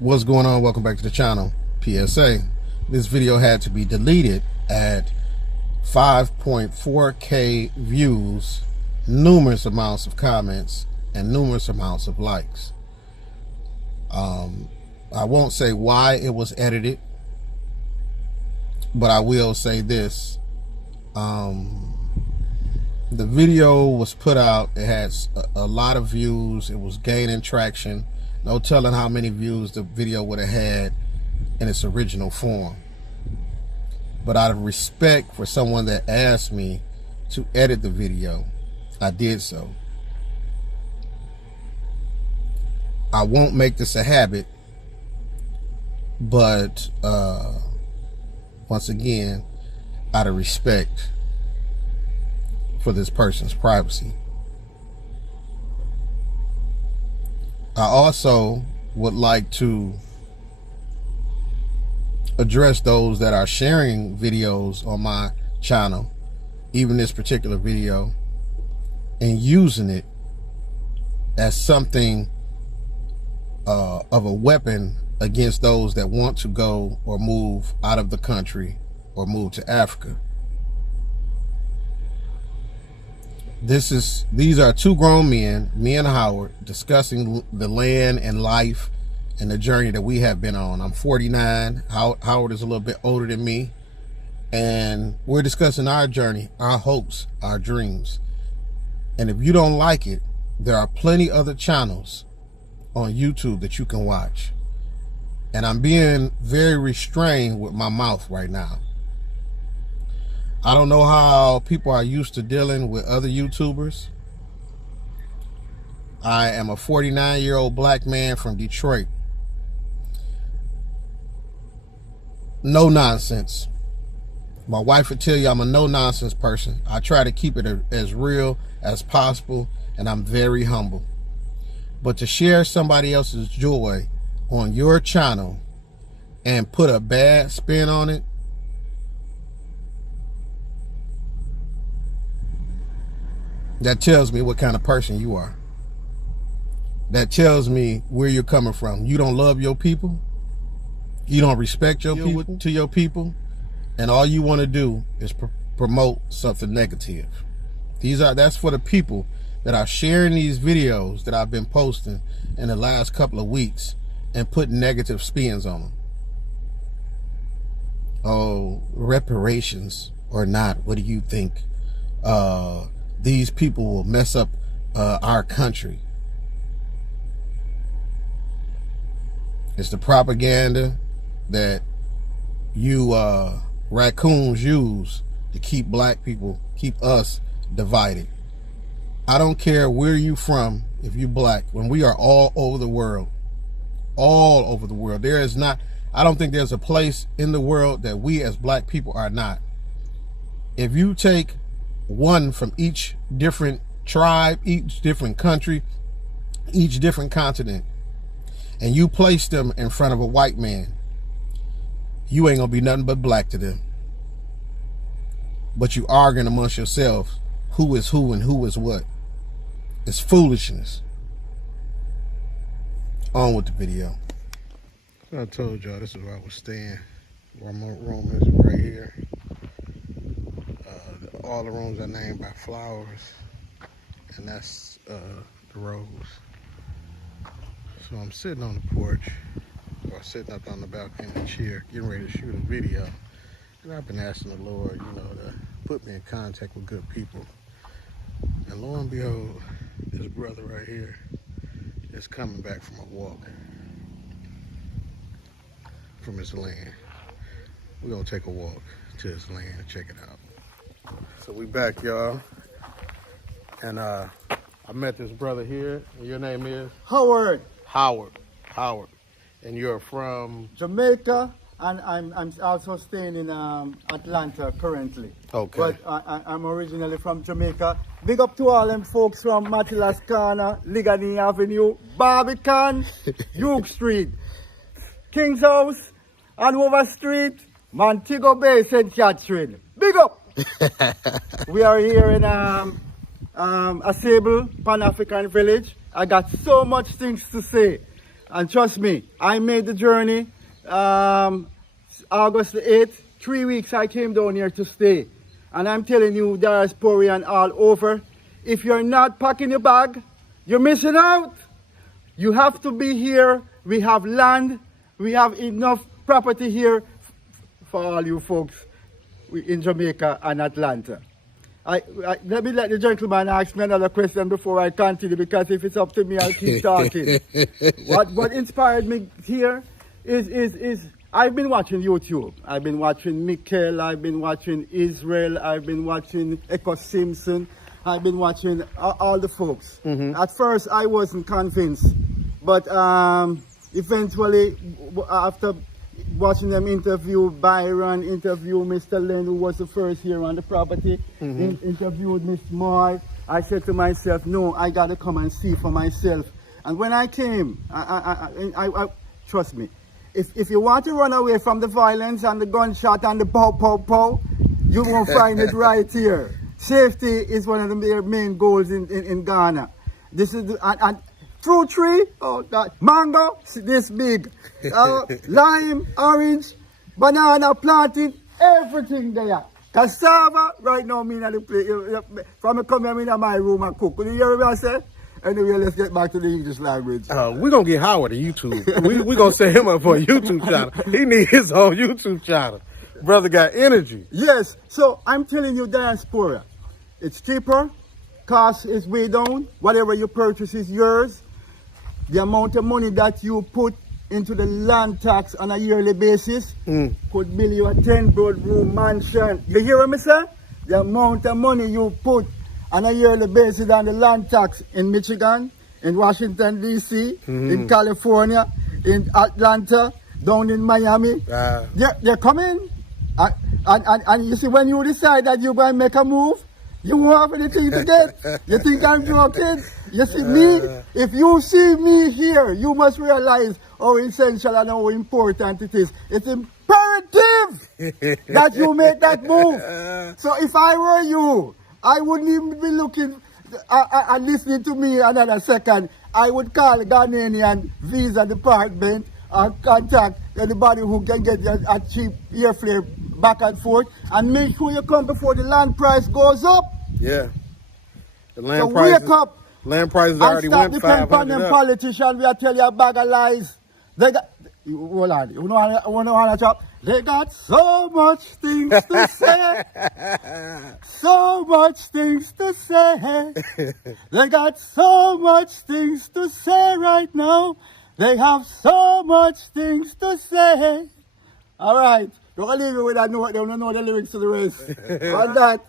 What's going on? Welcome back to the channel. PSA. This video had to be deleted at 5.4K views, numerous amounts of comments, and numerous amounts of likes. I won't say why it was edited, but I will say this. The video was put out. It had a lot of views. It was gaining traction. No telling how many views the video would have had in its original form. But out of respect for someone that asked me to edit the video, I did so. I won't make this a habit, but once again, out of respect for this person's privacy. I also would like to address those that are sharing videos on my channel, even this particular video, and using it as something of a weapon against those that want to go or move out of the country or move to Africa. These are two grown men, me and Howard, discussing the land and life and the journey that we have been on. I'm 49. Howard is a little bit older than me. And we're discussing our journey, our hopes, our dreams. And if you don't like it, there are plenty other channels on YouTube that you can watch. And I'm being very restrained with my mouth right now. I don't know how people are used to dealing with other YouTubers. I am a 49-year-old black man from Detroit. No nonsense. My wife would tell you I'm a no-nonsense person. I try to keep it as real as possible, and I'm very humble. But to share somebody else's joy on your channel and put a bad spin on it, that tells me what kind of person you are. That tells me where you're coming from. You don't love your people. You don't respect your people. And all you want to do is promote something negative. That's for the people that are sharing these videos that I've been posting in the last couple of weeks and putting negative spins on them. Oh, reparations or not, what do you think? These people will mess up our country. It's the propaganda that you raccoons use to keep black people, keep us divided. I don't care where you from, if you black, when we are all over the world, there is not, I don't think there's a place in the world that we as black people are not. If you take one from each different tribe, each different country, each different continent, and you place them in front of a white man, you ain't gonna be nothing but black to them. But you arguing amongst yourselves who is who and who is what. It's foolishness. On with the video. So I told y'all this is where I was staying. Where my room is right here. All the rooms are named by flowers, and that's the rose. So I'm sitting on the porch, or sitting up on the balcony in a chair, getting ready to shoot a video. And I've been asking the Lord, to put me in contact with good people. And lo and behold, this brother right here is coming back from a walk from his land. We're gonna take a walk to his land and check it out. So we back, y'all, and I met this brother here. Your name is? Howard. Howard. And you're from? Jamaica, and I'm also staying in Atlanta currently. Okay. But I'm originally from Jamaica. Big up to all them folks from Matilas Corner, Ligani Avenue, Barbican, Duke Street, King's House, Hanover Street, Montego Bay, St. Catherine. Big up! We are here in Asebu, Pan-African Village. I got so much things to say. And trust me, I made the journey August the 8th. 3 weeks I came down here to stay. And I'm telling you, diasporian all over, if you're not packing your bag, you're missing out. You have to be here. We have land. We have enough property here for all you folks in Jamaica and Atlanta. Let me let the gentleman ask me another question before I continue, because if it's up to me, I'll keep talking. What inspired me here is I've been watching YouTube. I've been watching Mikkel, I've been watching Israel, I've been watching Echo Simpson, I've been watching all the folks. At first, I wasn't convinced, but eventually, after watching them interview Byron, interview Mr. Len, who was the first here on the property, interviewed Miss Moy, I said to myself, no, I got to come and see for myself. And when I came, I trust me, if you want to run away from the violence and the gunshot and the pow, pow, pow, you won't find it right here. Safety is one of the main goals in Ghana. This is and fruit tree, oh God, mango, this big, lime, orange, banana planting, everything there. Cassava, right now, me in the place. From me come here in my room and cook. Could you hear me I say? Anyway, let's get back to the English language. We're going to get Howard a YouTube. We're going to set him up for a YouTube channel. He needs his own YouTube channel. Brother got energy. Yes, so I'm telling you, diaspora, it's cheaper, cost is way down, whatever you purchase is yours. The amount of money that you put into the land tax on a yearly basis could build you a 10-bedroom mansion. You hear what I say? The amount of money you put on a yearly basis on the land tax in Michigan, in Washington, D.C., in California, in Atlanta, down in Miami. They're coming. And you see, when you decide that you're going to make a move, you won't have anything to get. You think I'm joking? You see me? If you see me here, you must realize how essential and how important it is. It's imperative that you make that move. So if I were you, I wouldn't even be looking and listening to me another second. I would call Ghanaian Visa Department and contact anybody who can get a cheap airfare back and forth, and make sure you come before the land price goes up. Yeah. The land So prices, wake up. Land prices already went And stop depending on them up. politicians. We are tell you a bag of lies. They got, hold on, you know what I They got so much things to say. So much things to say. They got so much things to say right now. They have so much things to say. All right. Don't leave me with that note. They don't know the lyrics to the rest. On that.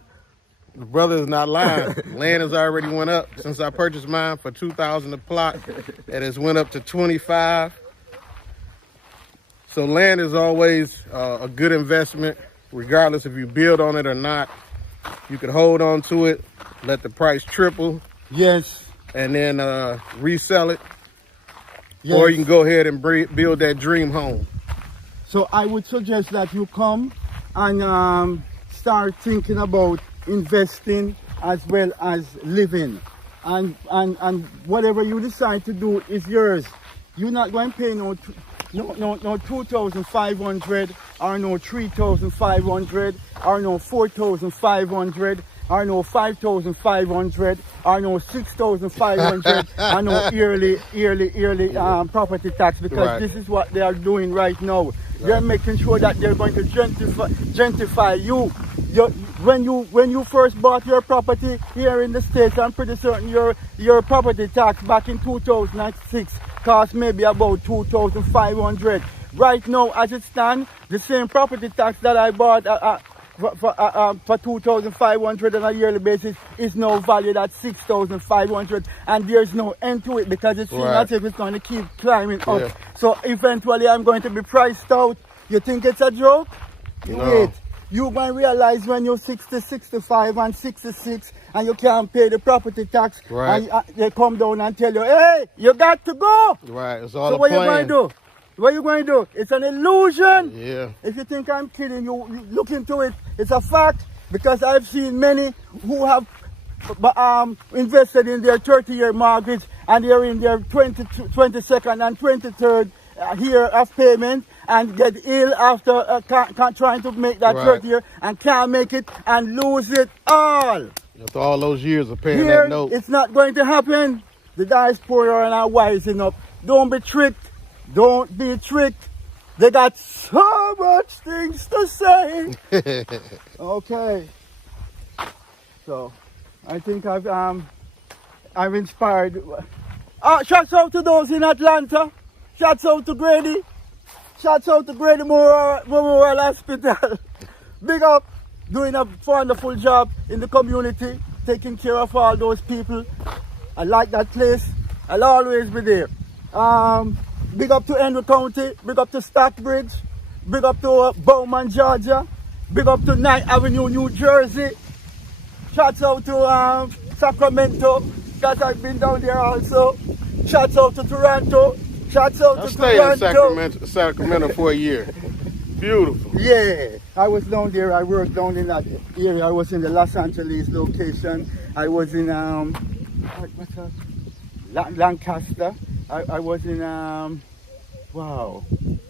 The brother is not lying. Land has already went up since I purchased mine for $2,000 a plot. It has went up to $25,000. So land is always a good investment, regardless if you build on it or not. You can hold on to it, let the price triple. Yes. And then resell it. Yes. Or you can go ahead and build that dream home. So I would suggest that you come and start thinking about investing as well as living. And whatever you decide to do is yours. You're not going to pay no 2,500 or no 3,500 or no 4,500 or no 5,500 or no 6,500 or no yearly property tax, because this is what they are doing right now. They're making sure that they're going to gentrify you. When you first bought your property here in the States, I'm pretty certain your property tax back in 2006 cost maybe about 2,500. Right now, as it stands, the same property tax that I bought for 2,500 on a yearly basis is now valued at 6,500, and there's no end to it, because it seems as if it's going to keep climbing up. So eventually I'm going to be priced out. You think it's a joke? No. Wait. You're going to realize when you're 60, 65 and 66 and you can't pay the property tax, and they come down and tell you, hey, you got to go. Right, it's all so a what plan. you going to do? What you going to do? It's an illusion. Yeah. If you think I'm kidding, you look into it. It's a fact, because I've seen many who have invested in their 30-year mortgage, and they're in their 22nd and 23rd year of payment, and get ill after trying to make that Right. 30 year and can't make it and lose it all. After all those years of paying Here, that note. it's not going to happen. The diaspora are not wising up. Don't be tricked. Don't be tricked. They got so much things to say. Okay. So, I think I've inspired. Shouts out to those in Atlanta. Shouts out to Grady. Shouts out to Grady Memorial Hospital. Big up. Doing a wonderful job in the community, taking care of all those people. I like that place. I'll always be there. Big up to Henry County. Big up to Stockbridge. Big up to Bowman, Georgia. Big up to 9th Avenue, New Jersey. Shouts out to Sacramento, because I've been down there also. Shouts out to Toronto. Shouts out to Toronto. I stayed in Sacramento for a year. Beautiful. Yeah, I was down there. I worked down in that area. I was in the Los Angeles location. I was in Lancaster. I was in wow,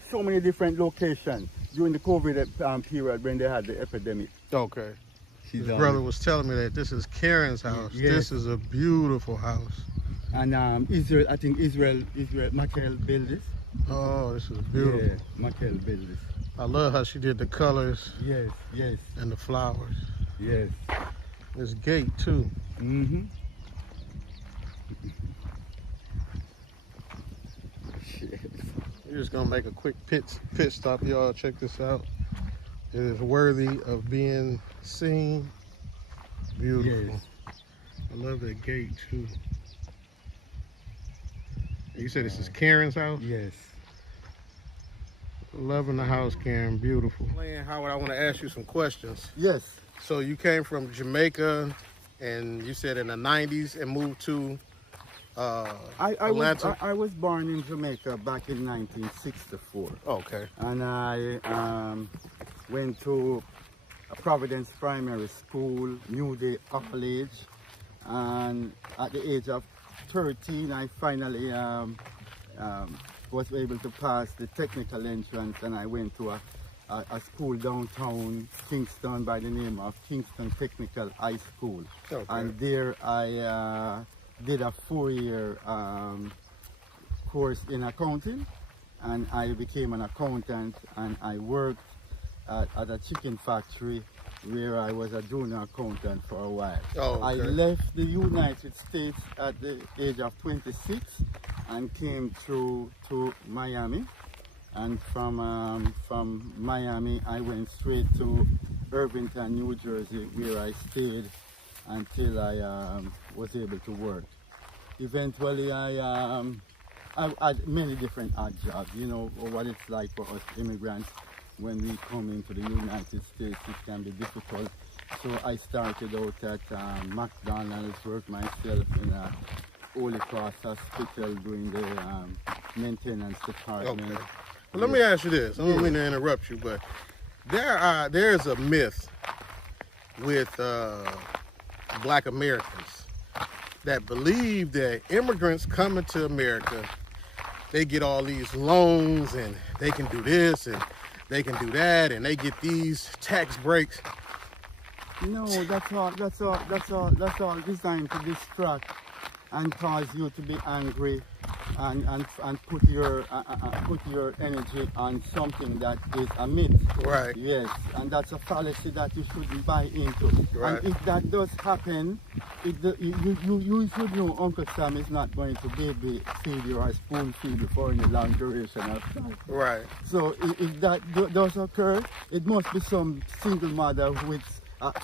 so many different locations during the COVID period when they had the epidemic. Okay. His brother was telling me that this is Karen's house. Yes. This is a beautiful house. And Israel, I think Israel, Michael built this. Oh, this is beautiful. Yeah, Michael built this. I love how she did the colors. Yes, yes. And the flowers. Yes. This gate too. Mm-hmm. We're just gonna make a quick pit stop, y'all. Check this out. It is worthy of being seen. Beautiful. Yes. I love that gate too. You said this is Karen's house? Yes. Loving the house, Karen. Beautiful. Howard, I want to ask you some questions. Yes. So you came from Jamaica, and you said in the 90s, and moved to Atlanta? I was born in Jamaica back in 1964. Okay. And I went to Providence Primary School, New Day College, and at the age of 13, I finally was able to pass the technical entrance, and I went to a school downtown Kingston by the name of Kingston Technical High School. Okay. And there I did a 4-year course in accounting, and I became an accountant, and I worked at a chicken factory where I was a junior accountant for a while. Oh, okay. I left the United States at the age of 26 and came through to Miami, and from Miami I went straight to Irvington, New Jersey, where I stayed until I was able to work. Eventually I had many different odd jobs. You know what it's like for us immigrants. When we come into the United States, it can be difficult. So I started out at McDonald's, worked myself in a Holy Cross Hospital doing the maintenance department. Okay. Well, let me ask you this. I don't mean to interrupt you, but there's a myth with Black Americans that believe that immigrants coming to America, they get all these loans and they can do this and they can do that, and they get these tax breaks. No, that's all designed to distract and cause you to be angry and put your energy on something that is a myth. Right. Yes, and that's a fallacy that you shouldn't buy into. Right. And if that does happen, you should know Uncle Sam is not going to baby feed you or spoon feed you for any long duration of time. Right. So if that does occur, it must be some single mother with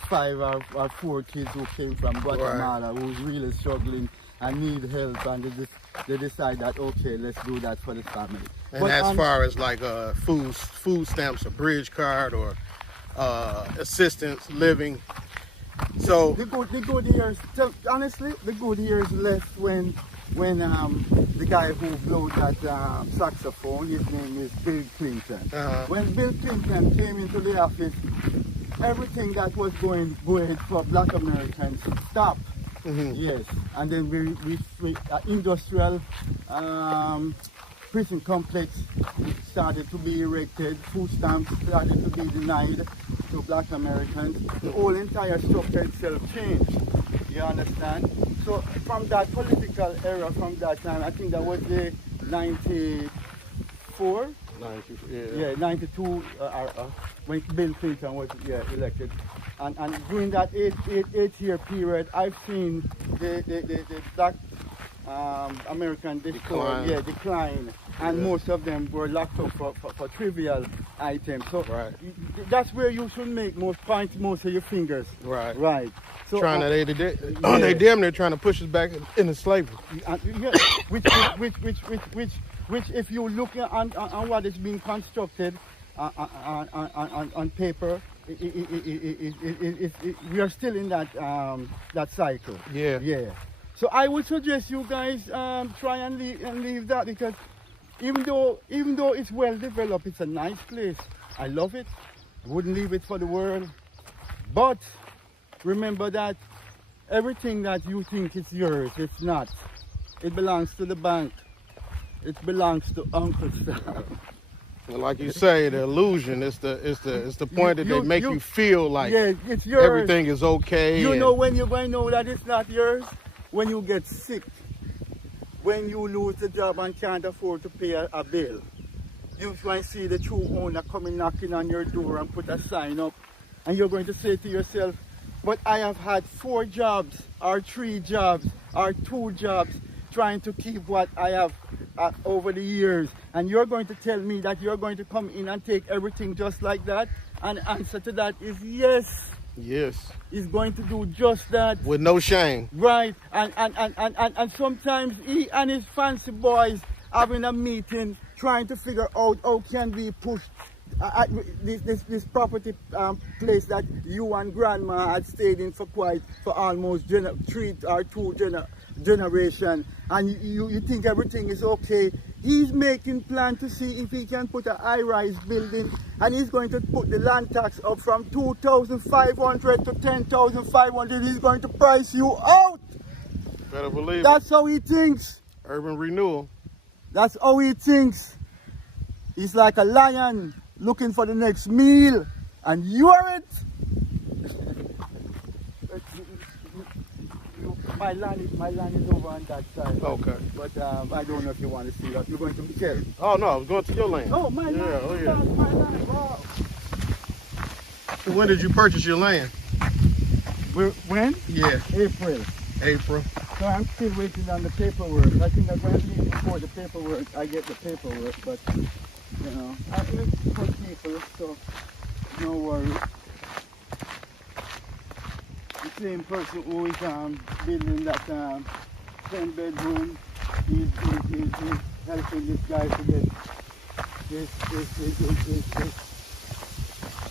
5 or 4 kids who came from Guatemala, who's really struggling and need help, and they decide that, okay, let's do that for the family. And but as far as like food stamps, a bridge card, or assistance living. So the good years, honestly, the good years left when the guy who blew that saxophone, his name is Bill Clinton. When Bill Clinton came into the office, everything that was going for Black Americans stopped. Yes, and then we industrial prison complex started to be erected. Food stamps started to be denied to Black Americans. The whole entire structure itself changed. You understand? So from that political era, from that time, I think that was the 94. 92, Yeah, 92 when Bill Clinton was elected. And during that eight-year period, I've seen the Black American decline. And most of them were locked up for trivial items. So that's where you should make point most of your fingers. Right. Right. So they damn near trying to push us back into slavery. Which if you look on what is being constructed on paper, we are still in that cycle. Yeah. So I would suggest you guys try and leave that, because even though it's well developed, it's a nice place. I love it. I wouldn't leave it for the world. But remember that everything that you think is yours, it's not. It belongs to the bank. It belongs to Uncle Sam. Well, like you say, the illusion is the point that they make you feel like it's yours. Everything is okay. You know when you're going to know that it's not yours? When you get sick, when you lose the job and can't afford to pay a bill. You might see the true owner coming knocking on your door and put a sign up, and you're going to say to yourself, but I have had 4 jobs, or 3 jobs, or 2 jobs, trying to keep what I have over the years, and you're going to tell me that you're going to come in and take everything just like that? And the answer to that is yes. Yes. He's going to do just that. With no shame. Right. And sometimes he and his fancy boys having a meeting trying to figure out how can we push this property place that you and grandma had stayed in for almost 3 or 2 generation, and you think everything is okay. He's making plan to see if he can put a high-rise building, and he's going to put the land tax up from 2,500 to 10,500. He's going to price you out. Better believe That's how he thinks. Urban renewal. That's how he thinks. He's like a lion looking for the next meal, and you're it. My land is over on that side. Okay. But I don't know if you want to see that. You're going to tell. Oh no, I was going to your land. Oh, my land. Oh yeah. My land. Wow. When did you purchase your land? When? Yeah. April. So I'm still waiting on the paperwork. I think I'm going to leave before the paperwork. I get the paperwork, but you know, I look for people, so no worries. The same person who is building that 10-bedroom, he's helping this guy to get this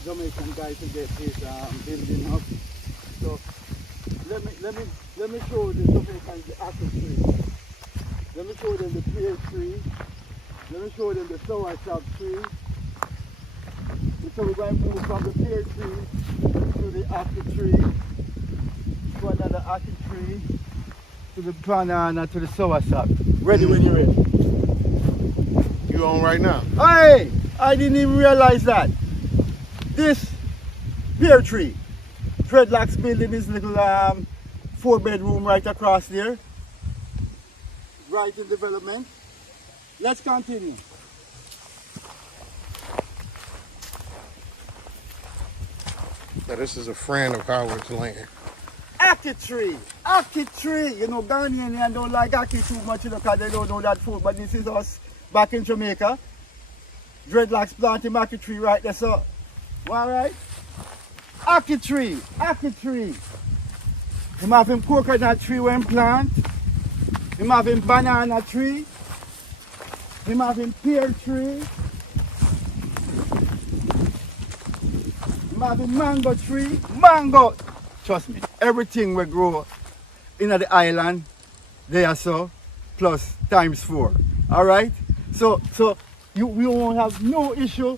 Jamaican guy to get his building up. So let me show the Jamaicans the apple tree. Let me show them the pear tree. Let me show them the soursop tree. So we're going to move from the pear tree to the apple tree, to another apple tree, to the banana, to the soursop. Ready when you're ready. You on right now? Hey! I didn't even realize that. This pear tree, Dreadlocks building this little 4-bedroom right across there. Right in development. Let's continue. Now, this is a friend of Howard's land. Ackee tree. You know, Ghanaians don't like ackee too much because they don't know that food. But this is us back in Jamaica. Dreadlocks planting ackee tree right there, so. All right. Ackee tree. Him have him coconut tree when plant. Him have him banana tree. Him have him pear tree. Him have him mango tree. Mango. Trust me, everything will grow in the island, there so, plus times 4. All right? So you won't have no issue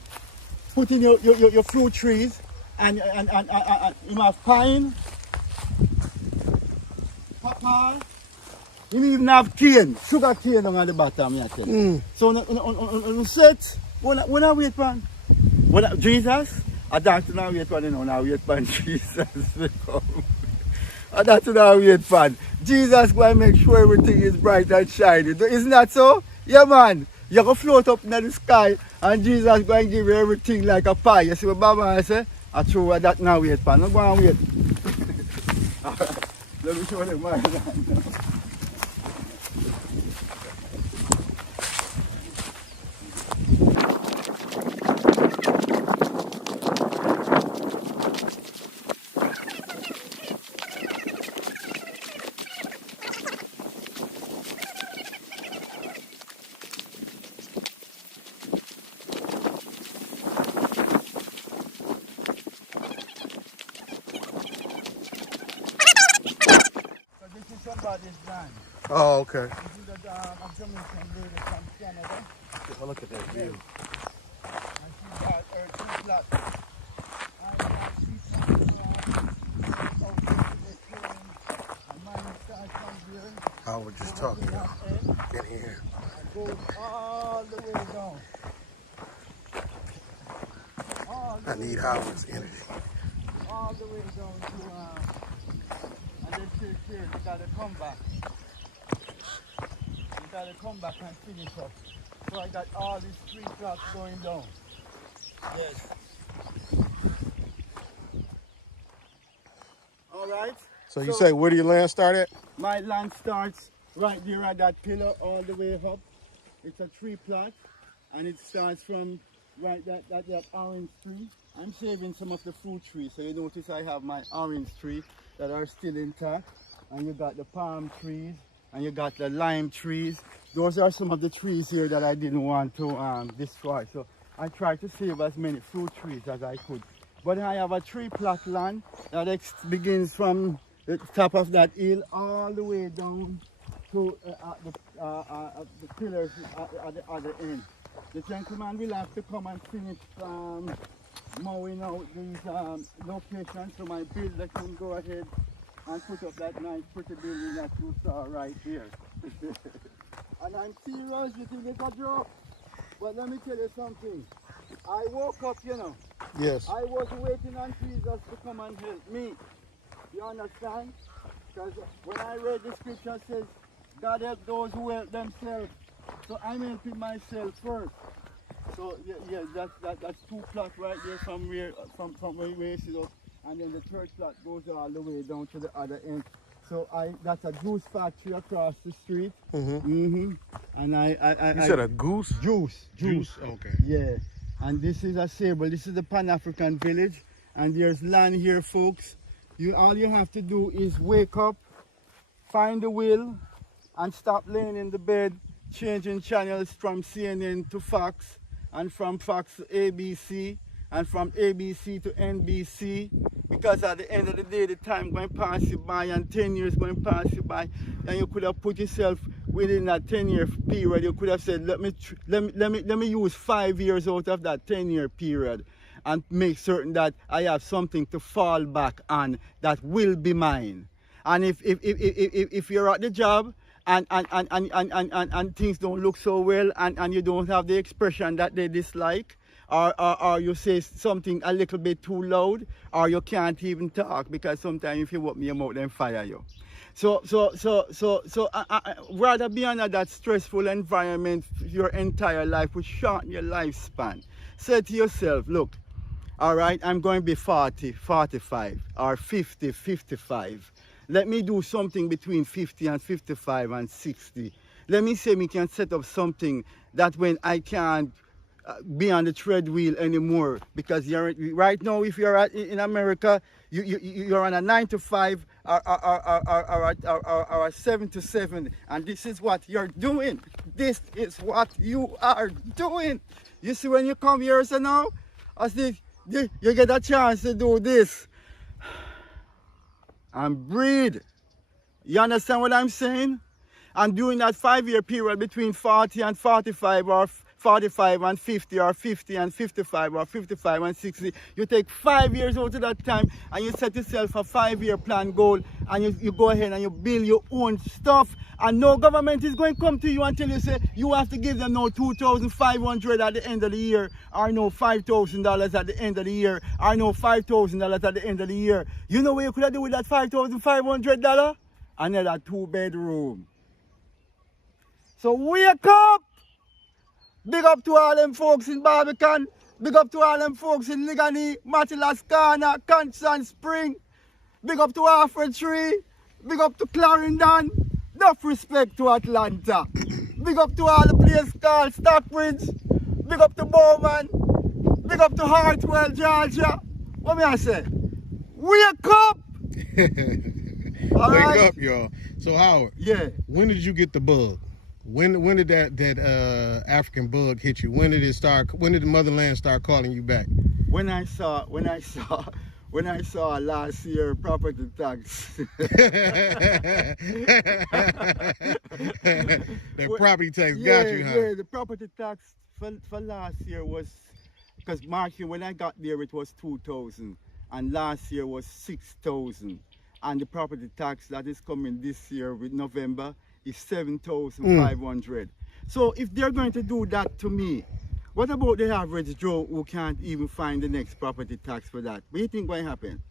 putting your fruit trees and you have pine car. Him even have cane, sugar cane on the bottom, I tell you. So on set, when I wait for Jesus, I don't know wait for now wait for Jesus to come. And that's what I wait for. Jesus going to make sure everything is bright and shiny. Isn't that so? Yeah, man. You're going to float up in the sky and Jesus going to give you everything like a pie. You see what Baba say? I show what that now wait for. I'm going to wait. Let me show them my land. So this is somebody's land. Oh, okay. This is a Jamaican lady from Canada. Well, look at that view. And she got her 2 plots. And she comes out to the clearing. And mine starts from here. I was just talking about in here. And goes all the way down. I need Howard's energy. All the way down to and then till here, you gotta come back. You gotta come back and finish up. So I got all these 3 plots going down. Yes. Alright. So you say where do your land start at? My land starts right there at that pillar all the way up. It's a 3 plot and it starts from right that orange tree. I'm saving some of the fruit trees, so you notice I have my orange tree that are still intact, and you got the palm trees and you got the lime trees. Those are some of the trees here that I didn't want to destroy, so I tried to save as many fruit trees as I could. But I have a 3 plot land that begins from the top of that hill all the way down to the pillars at the other end. The gentleman will have to come and finish mowing out these locations so my builder can go ahead and put up that nice pretty building that you saw right here. And I'm serious, you think it's a joke? But let me tell you something. I woke up, you know. Yes. I was waiting on Jesus to come and help me. You understand? Because when I read the scripture, it says, God help those who help themselves. So I'm helping myself first. So yeah, that's 2 plots right there from where you see up, and then the 3rd plot goes all the way down to the other end. So that's a juice factory across the street. And You said a goose? Juice. Okay. Yeah. And this is Asebu. This is the Pan-African village, and there's land here, folks. All you have to do is wake up, find the will, and stop laying in the bed, changing channels from CNN to Fox, and from Fox to ABC, and from ABC to NBC, because at the end of the day, the time going to pass you by, and 10 years going to pass you by, and you could have put yourself within that 10-year period. You could have said, let me use 5 years out of that 10-year period, and make certain that I have something to fall back on that will be mine. And if you're at the job, and things don't look so well, and you don't have the expression that they dislike, or you say something a little bit too loud, or you can't even talk, because sometimes if you open your mouth, then fire you. So rather be under that stressful environment your entire life, which shorten your lifespan. Say to yourself, look, all right, I'm going to be 40, 45, or 50, 55. Let me do something between 50 and 55 and 60. Let me say we can set up something that when I can't be on the treadwheel anymore, because right now, if you're in America, you're on a 9 to 5 or a 7 to 7, and this is what you're doing. This is what you are doing. You see, when you come here, so now, I think you get a chance to do this and breathe. You understand what I'm saying? And during that 5-year period between 40 and 45, or 45 and 50 or 50 and 55 or 55 and 60. You take 5 years out of that time and you set yourself a 5-year plan goal and you go ahead and you build your own stuff, and no government is going to come to you and tell you, say, you have to give them no $2,500 at the end of the year, or no $5,000 at the end of the year, or no $5,000 at the end of the year. You know what you could have done with that $5,500? Another 2-bedroom. So wake up! Big up to all them folks in Barbican. Big up to all them folks in Ligani, Matilascana, Constant Spring. Big up to Alfred Tree. Big up to Clarendon. Enough respect to Atlanta. Big up to all the place called Stockbridge. Big up to Bowman. Big up to Hartwell, Georgia. What may I say? Wake up! Wake up, y'all. So Howard, yeah. When did you get the bug? When did that African bug hit you? When did it start? When did the motherland start calling you back? When I saw last year property tax. The property tax got you, huh? Yeah, the property tax for last year was, because March, when I got there it was 2,000 and last year was 6,000, and the property tax that is coming this year with November is 7,500. So if they're going to do that to me, what about the average Joe who can't even find the next property tax for that? What do you think going to happen?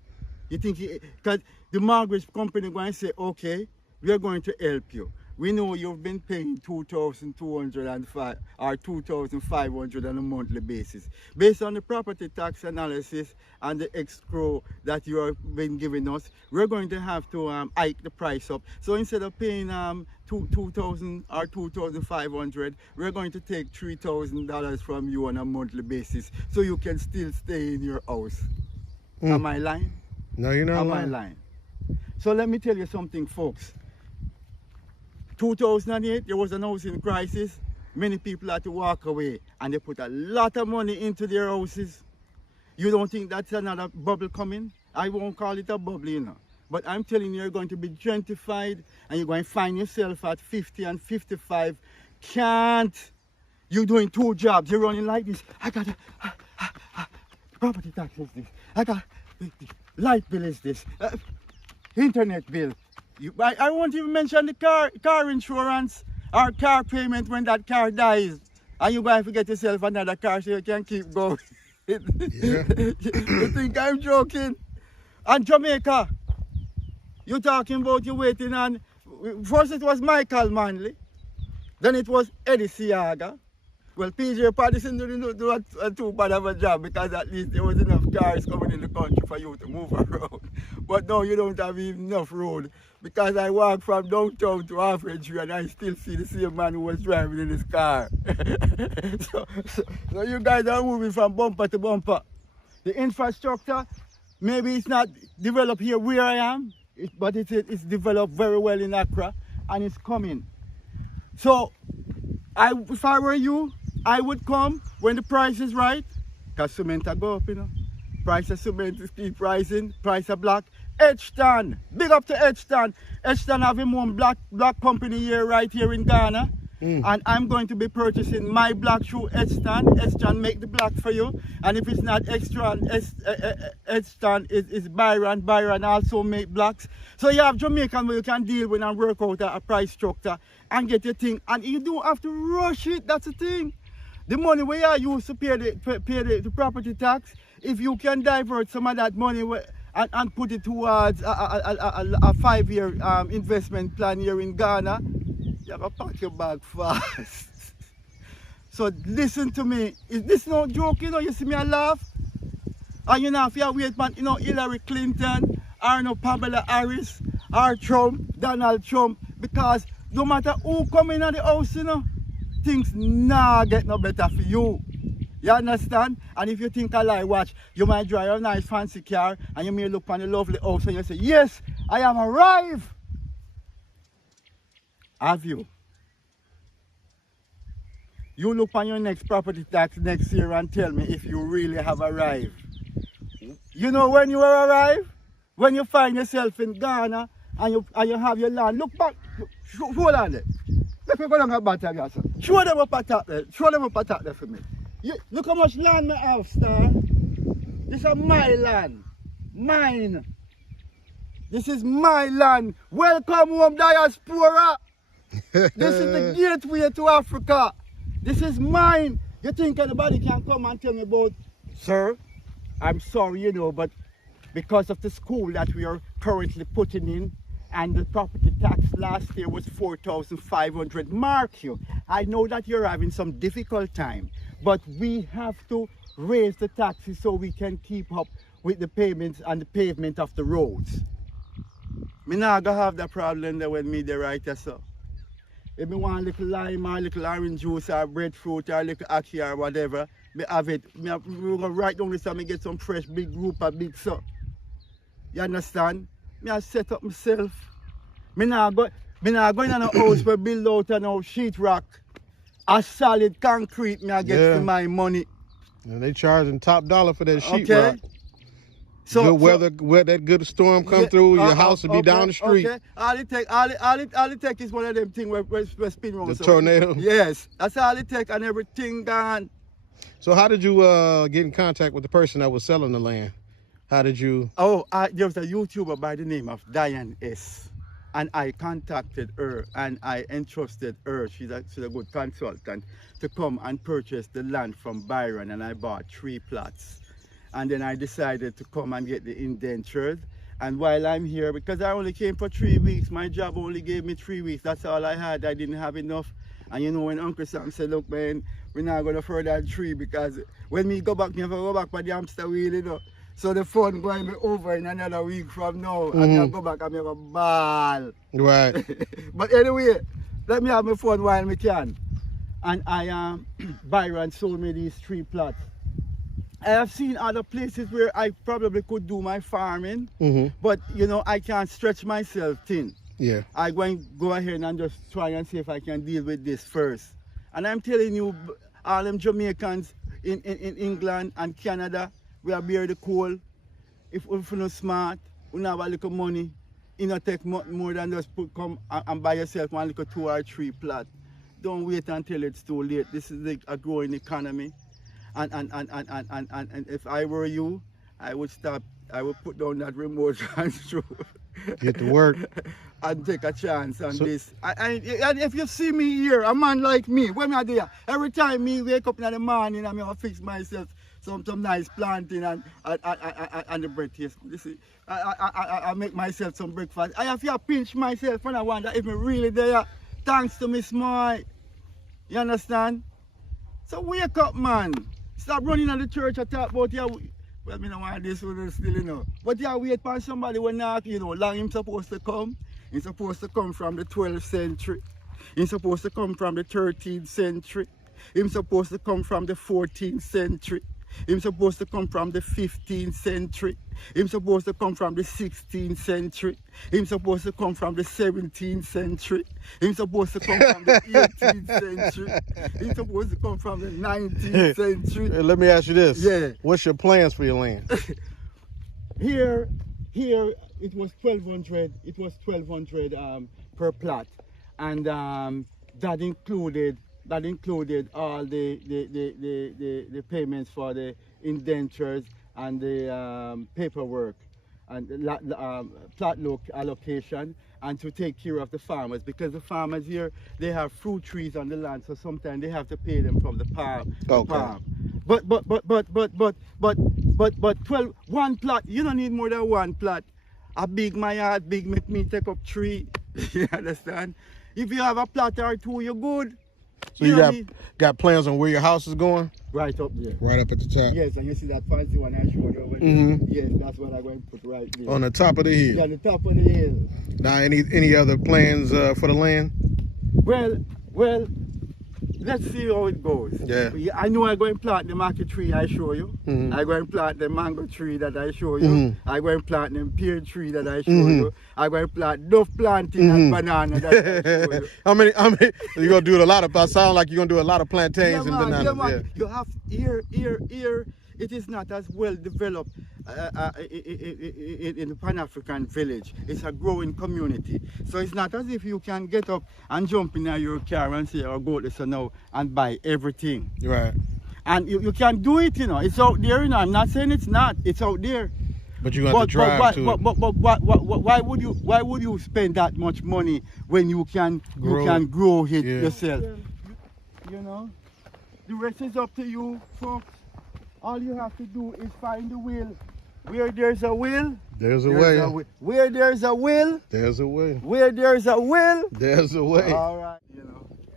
You think, because the mortgage company going to say, okay, we are going to help you. We know you've been paying 2,205 or 2,500 on a monthly basis. Based on the property tax analysis and the escrow that you have been giving us, we're going to have to hike the price up. So instead of paying 2,000 or 2,500, we're going to take $3,000 from you on a monthly basis so you can still stay in your house. Am I lying? No, you're not lying. Am I lying? So let me tell you something, folks. 2008, there was an housing crisis. Many people had to walk away and they put a lot of money into their houses. You don't think that's another bubble coming? I won't call it a bubble, you know. But I'm telling you, you're going to be gentrified and you're going to find yourself at 50 and 55. Can't. You're doing 2 jobs. You're running like this. I got property tax is this. I got light bill is this. Internet bill. I won't even mention the car insurance or car payment when that car dies. And you're going to get yourself another car so you can keep going. Yeah. You think I'm joking? And Jamaica, you're talking about you waiting on, first it was Michael Manley, then it was Eddie Siaga. Well, PJ Patterson didn't do too bad of a job because at least there was enough cars coming in the country for you to move around. But now you don't have even enough road because I walk from downtown to Alfred Street and I still see the same man who was driving in his car. So you guys are moving from bumper to bumper. The infrastructure, maybe it's not developed here where I am, but it's developed very well in Accra and it's coming. So if I were you, I would come when the price is right, because cement will go up, you know. Price of cement is keep rising, price of block. Edgeton, big up to Edgeton. Edgeton have him own block company here, right here in Ghana. And I'm going to be purchasing my block through Edgeton. Edgeton make the block for you. And if it's not Edgeton, it's Byron. Byron also make blocks. So you have Jamaican where you can deal with and work out a price structure and get your thing. And you don't have to rush it, that's the thing. The money where you use to pay the property tax, if you can divert some of that money and put it towards a 5-year investment plan here in Ghana, you have to pack your bag fast. So listen to me. Is this no joke, you know? You see me I laugh? And you know, if you wait, man, you know, Hillary Clinton, or no Pamela Harris, or Trump, Donald Trump, because no matter who come in at the house, you know, things nah get no better for you. You understand? And if you think I lie, watch, you might drive a nice fancy car and you may look on the lovely house and you say, yes, I am arrived. Have you? You look on your next property tax next year and tell me if you really have arrived. You know when you are arrived? When you find yourself in Ghana and you have your land. Look back. Hold on there. Look you go down a battle, yes, sir. Show them up attack there. Show them up attack there for me. Look how much land I have, Star. This is my land. Mine. This is my land. Welcome home, diaspora. This is the gateway to Africa. This is mine. You think anybody can come and tell me about, sir, I'm sorry, you know, but because of the school that we are currently putting in, and the property tax last year was 4,500. Mark you, I know that you're having some difficult time, but we have to raise the taxes so we can keep up with the payments and the pavement of the roads. Me not gonna have that problem there when me the writer, so. If me want a little lime or a little orange juice or breadfruit or a little ackee or whatever, me have it. We gonna write down this and me get some fresh big group or big so. You understand? Me I set up myself. Me not go in a house where build out a no sheetrock. A solid concrete me I get for my money. And they charging top dollar for that sheetrock. Okay. So good weather, where that good storm come through, your house will be down the street. Okay. All it take is one of them things where spin around. The tornado? Yes. That's all it take and everything gone. So how did you get in contact with the person that was selling the land? How did you? Oh, there was a YouTuber by the name of Diane S. And I contacted her and I entrusted her, she's a good consultant, to come and purchase the land from Byron, and I bought 3 plots. And then I decided to come and get the indentures. And while I'm here, because I only came for 3 weeks, my job only gave me 3 weeks. That's all I had. I didn't have enough. And you know, when Uncle Sam said, look, man, we're not going to further than 3 because when we go back, we have to go back for the hamster wheel, you know. So the fun going to be over in another week from now. And I go back and make a ball. Right. But anyway, let me have my fun while I can. And Byron sold me these 3 plots. I have seen other places where I probably could do my farming, but you know, I can't stretch myself thin. Yeah. I'm going to go ahead and just try and see if I can deal with this first. And I'm telling you, all them Jamaicans in England and Canada, we are bear the coal. If we're not smart, we have a little money. It don't take more than just come and buy yourself one little 2 or 3 plot. Don't wait until it's too late. This is a growing economy. And if I were you, I would stop. I would put down that remote control. Get to work. And take a chance on this. And if you see me here, a man like me, when I there, every time me wake up in the morning, I'm gonna fix myself some nice planting and the bread taste. You see, I make myself some breakfast. I have to pinch myself when I wonder if I'm really there. Thanks to Miss Moy. You understand? So wake up, man. Stop running at the church and talk about you. Well, I don't want this one still, you know. But you wait for somebody when not, you know, long him supposed to come. He's supposed to come from the 12th century. He's supposed to come from the 13th century. He's supposed to come from the 14th century. He's supposed to come from the 15th century. He's supposed to come from the 16th century. He's supposed to come from the 17th century. He's supposed to come from the 18th century. He's supposed to come from the 19th century. Hey, let me ask you this. Yeah. What's your plans for your land? Here it was 1,200. It was 1,200 per plot, and that included all the payments for the indentures and the paperwork and plot allocation, and to take care of the farmers, because the farmers here, they have fruit trees on the land, so sometimes they have to pay them from the palm. Okay. But 1 plot, you don't need more than 1 plot. A big my yard, big make me take up 3. You understand? If you have a plot or 2, you're good. So you got plans on where your house is going? Right up there. Right up at the top. Yes, and you see that fancy one I showed you over there? Yes, that's what I'm going to put right there. On the top of the hill? Yeah, on the top of the hill. Now, any other plans for the land? Well, let's see how it goes. Yeah. I know I'm going to plant the market tree I show you. I'm going to plant the mango tree that I show you. I'm going to plant the pear tree that I show you. I'm going to plant dove planting and banana that I show you. How many you're going to do a lot of, sound like you're going to do a lot of plantains and bananas. Yeah, man. You have here, it is not as well developed. in the Pan-African village. It's a growing community. So it's not as if you can get up and jump in your car and say, oh, go this now and buy everything. Right. And you can do it, it's out there, I'm not saying it's not, it's out there. But you have to drive to it. But why would you spend that much money when you can grow it yourself? The rest is up to you, folks. All you have to do is find the will. Where there's a will, there's a way. Where there's a will, there's a way. Where there's a will, there's a way. All right,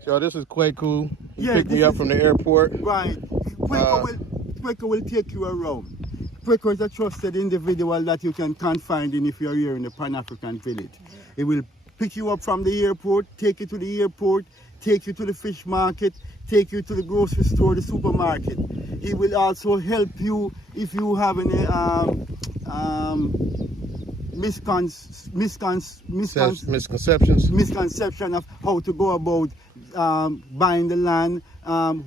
So this is Kwaku. He Yeah, picked me up from the airport. Right. Kwaku will take you around. Kwaku is a trusted individual that you can confide in if you're here in the Pan-African village. He will pick you up from the airport, take you to the airport, take you to the fish market, take you to the grocery store, the supermarket. He will also help you if you have any misconception of how to go about buying the land,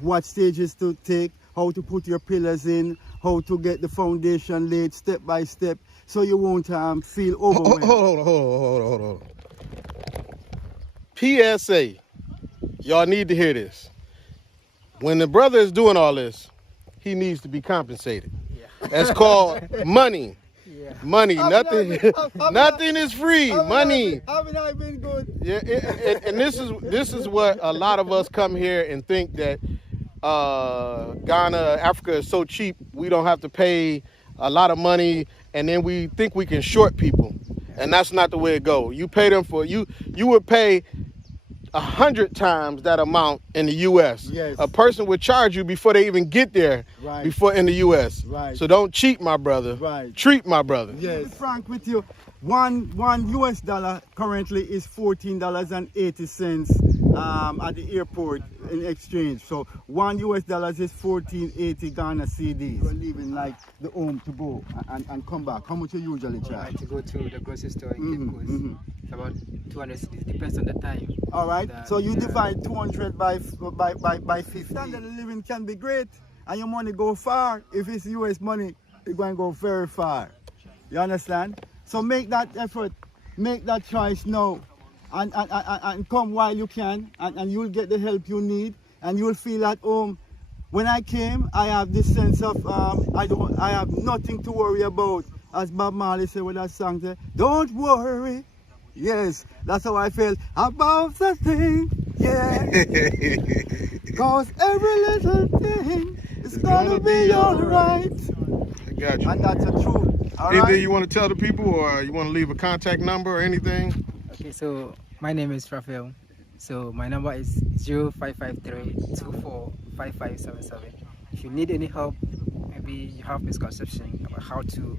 what stages to take, how to put your pillars in, how to get the foundation laid step by step, so you won't feel overwhelmed. Hold on. PSA, y'all need to hear this. When the brother is doing all this, he needs to be compensated. Yeah. That's called money. Yeah. Money, nothing is free. Money. Haven't I been good? Yeah, and this is what a lot of us come here and think that Ghana, Africa is so cheap, we don't have to pay a lot of money, and then we think we can short people, and that's not the way it goes. You pay them for you would pay 100 times that amount in the U.S. Yes. A person would charge you before they even get there. Right. Before in the U.S. Right. So don't cheat, my brother. Right. Treat my brother. Yes. To be frank with you, one US dollar currently is $14.80 at the airport in exchange. So $1 US is 14.80 Ghana cedis. You're leaving like the home to go and come back. How much you usually charge? To go to the grocery store in Cape Coast. It's about 200 cedis. Depends on the time. All right. So you divide 200 by 50. Standard of living can be great, and your money go far. If it's US money, it's going to go very far. You understand? So make that effort, make that choice now, and come while you can, and you'll get the help you need, and you'll feel at home. When I came, I have this sense of I have nothing to worry about. As Bob Marley said with that song, don't worry. Yes, that's how I felt about the thing. Yeah, cause every little thing is gonna be alright. I got you. And that's the truth. Anything you want to tell the people, or you want to leave a contact number or anything? Okay, so my name is Raphael. So my number is 0553-245577. If you need any help, maybe you have misconception about how to,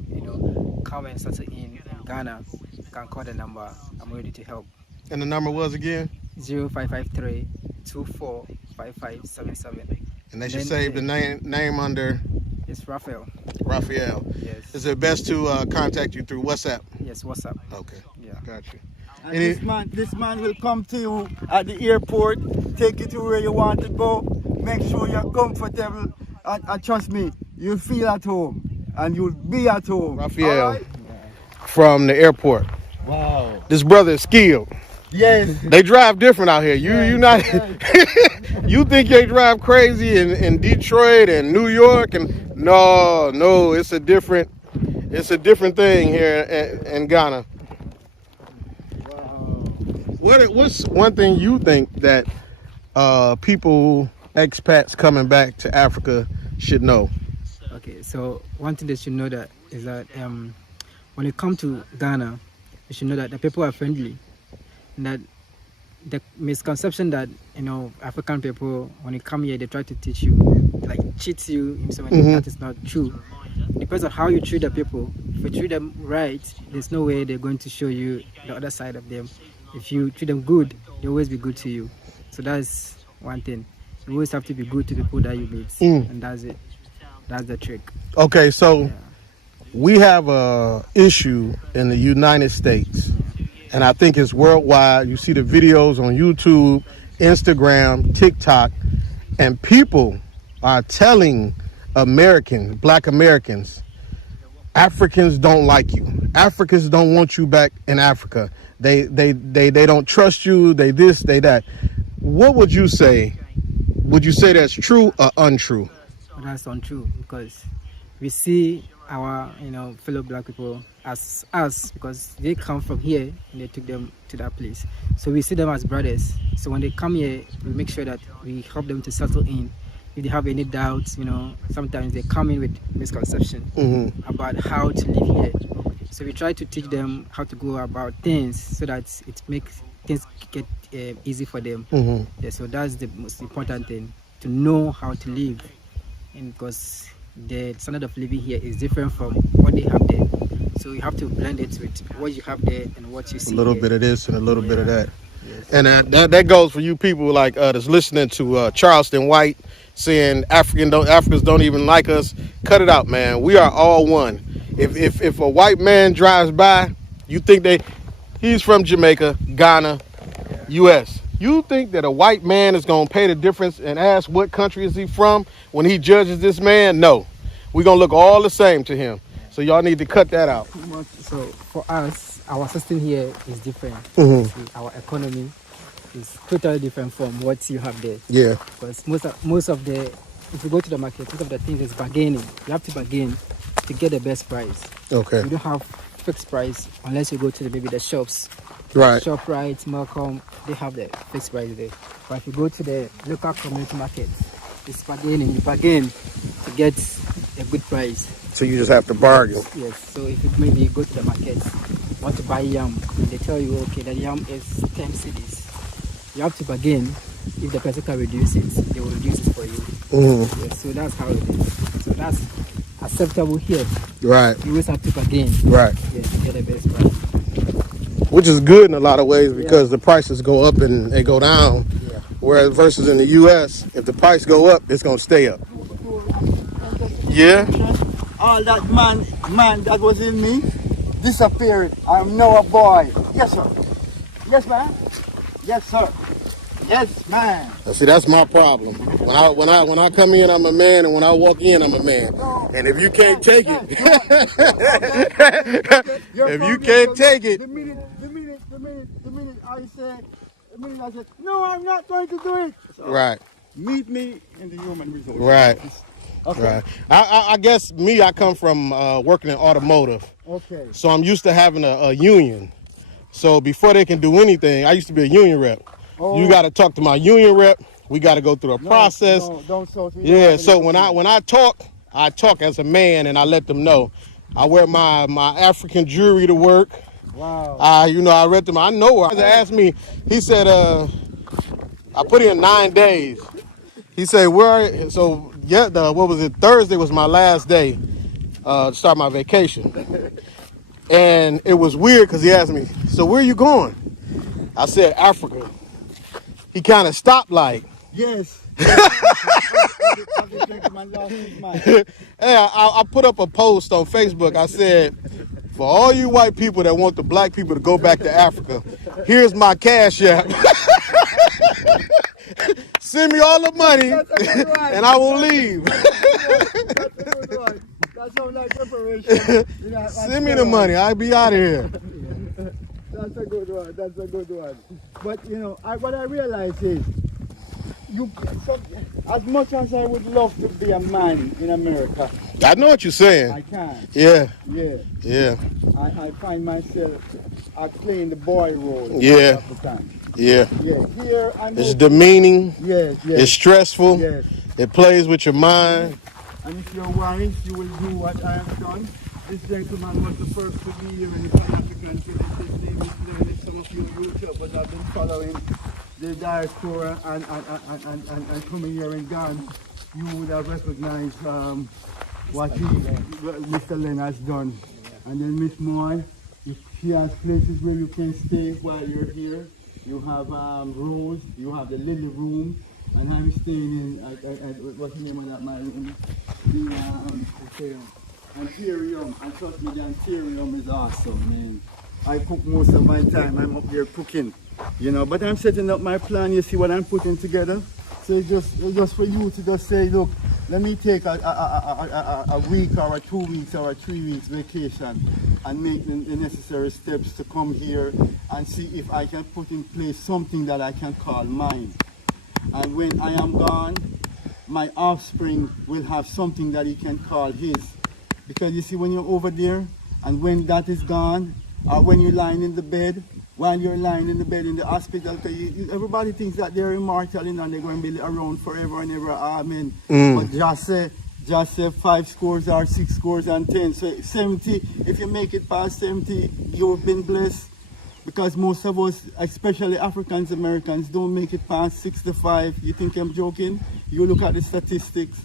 come and settle in Ghana, you can call the number. I'm ready to help. And the number was again? 0553-245577. And they should save the name under? It's Raphael. Raphael. Yes. Is it best to contact you through WhatsApp? Yes, WhatsApp. Okay. Yeah. Got you. And this man will come to you at the airport, take you to where you want to go, make sure you're comfortable, and trust me, you'll feel at home, and you'll be at home. Raphael, right? from the airport. Wow. This brother is skilled. Yes. They drive different out here. You not. You think they drive crazy in Detroit and New York, and no, it's a different thing here in Ghana. What's one thing you think that people, expats coming back to Africa should know? Okay, so one thing they should know that is that when you come to Ghana, you should know that the people are friendly. And that the misconception that African people, when you come here, they try to teach you, like cheat you in some way. That is not true. It depends on how you treat the people. If you treat them right, there's no way they're going to show you the other side of them. If you treat them good, they'll always be good to you. So that's one thing. You always have to be good to people that you meet, and that's it. That's the trick. Okay, so we have a issue in the United States, and I think it's worldwide. You see the videos on YouTube, Instagram, TikTok, and people are telling Black Americans, Africans don't like you. Africans don't want you back in Africa. They don't trust you. They this, they that. What would you say? Would you say that's true or untrue? But that's untrue because we see our fellow black people as us because they come from here and they took them to that place. So we see them as brothers. So when they come here, we make sure that we help them to settle in. If they have any doubts, sometimes they come in with misconception about how to live here. So we try to teach them how to go about things so that it makes things get easy for them. Yeah, so that's the most important thing, to know how to live, and because the standard of living here is different from what they have there. So you have to blend it with what you have there and what you see. A little here. bit of this and a little bit of that. Yes. And that goes for you people like that's listening to Charleston White saying Africans don't even like us. Cut it out, man. We are all one. If a white man drives by, you think he's from Jamaica, Ghana, U.S. You think that a white man is gonna pay the difference and ask what country is he from when he judges this man? No, we're gonna look all the same to him. So y'all need to cut that out. So for us, our system here is different. See, our economy is totally different from what you have there. Yeah. Because most of the, if you go to the market, most of the things is bargaining. You have to bargain to get the best price. Okay. You don't have fixed price unless you go to maybe the shops. Right. ShopRite, Malcolm, they have the fixed price there. But if you go to the local community market, it's bargaining. You bargain to get a good price. So you just have to bargain. Yes. So if you maybe go to the market, want to buy yam, and they tell you, okay, the yam is 10 cedis. You have to bargain. If the person can reduce it, they will reduce it for you. Yes, so that's how it is. So that's acceptable here. Right. You always have to bargain. Right. Yes, to get the best price. Which is good in a lot of ways because the prices go up and they go down. Yeah. Whereas versus in the U.S., if the price go up, it's gonna stay up. Yeah. All that man that was in me disappeared. I'm now a boy. Yes, sir. Yes, man. Yes, sir. Yes, man. See, that's my problem. When I come in, I'm a man, and when I walk in, I'm a man. And if you can't take it, if you can't take it, the minute I said, no, I'm not going to do it. So, right, meet me in the human resources. right, Okay. right. I guess I come from working in automotive, Okay. so I'm used to having a union. So before they can do anything, I used to be a union rep. Oh. You got to talk to my union rep. We got to go through a process. No, don't so. Yeah. So when I talk as a man, and I let them know. I wear my African jewelry to work. Wow. I read them. I know her. He asked me. He said, I put in 9 days. He said, where are you? So yeah, what was it? Thursday was my last day to start my vacation. And it was weird because he asked me, so where are you going? I said, Africa. He kind of stopped like. Yes. Hey, I put up a post on Facebook. I said, for all you white people that want the black people to go back to Africa, here's my cash app. Send me all the money and I will leave. That sounds like preparation. Send me the money. I'll be out of here. That's a good one. That's a good one. But what I realize is, as much as I would love to be a man in America, I know what you're saying. I can't. Yeah. Yeah. Yeah. I find myself playing the boy role. Yeah. Half the time. Yeah. Yeah. Here It's demeaning. Yes. It's stressful. Yes. It plays with your mind. And if you're wise, you will do what I have done. This gentleman was the first to be here in the South African village. His name is Leonard. Some of you on YouTube, but I've been following the diaspora and coming here in Ghana. You would have recognized what Mr. Len has done. And then Miss Moy, she has places where you can stay while you're here. You have Rose, you have the Lily Room, and I'm staying in what's the name of that my room? The Antarium. And trust me, the Antarium is awesome, man. I cook most of my time. I'm up there cooking, But I'm setting up my plan. You see what I'm putting together. So it's just for you to just say, look, let me take a week or a 2 weeks or a 3 weeks vacation and make the necessary steps to come here and see if I can put in place something that I can call mine. And when I am gone, my offspring will have something that he can call his. Because you see, when you're over there, and when that is gone, or when you're lying in the bed, while you're lying in the bed in the hospital, everybody thinks that they're immortal, you know, and they're going to be around forever and ever, amen. But just say 5 scores or 6 scores and 10. So 70, if you make it past 70, you've been blessed. Because most of us, especially Africans Americans, don't make it past 65. You think I'm joking? You look at the statistics.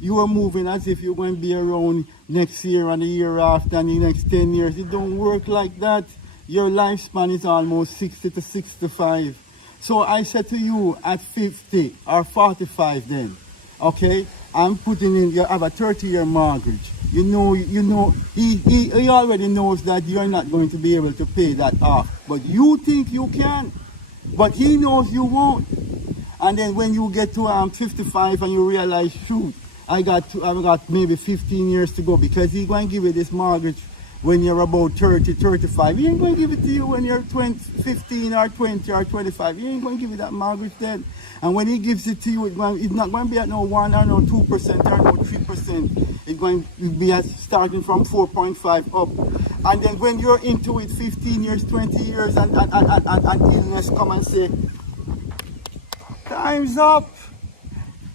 You are moving as if you're going to be around next year and the year after and the next 10 years. It don't work like that. Your lifespan is almost 60 to 65. So I said to you at 50 or 45 then, okay, I'm putting in, you have a 30-year mortgage. You know, he already knows that you're not going to be able to pay that off. But you think you can. But he knows you won't. And then when you get to 55 and you realize, shoot, I've got maybe 15 years to go, because he's going to give you this mortgage when you're about 30, 35. He ain't going to give it to you when you're 15 or 20 or 25. He ain't going to give you that mortgage then. And when he gives it to you, it's not going to be at no 1 or no 2% or no 3%. It's going to be starting from 4.5 up. And then when you're into it 15 years, 20 years, and illness come and say, time's up.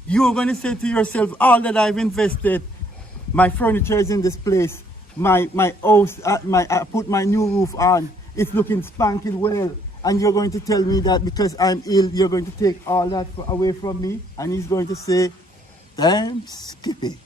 You're going to say to yourself, all that I've invested, my furniture is in this place, my house, I put my new roof on, it's looking spanking well, and you're going to tell me that because I'm ill, you're going to take all that away from me? And he's going to say, damn Skippy.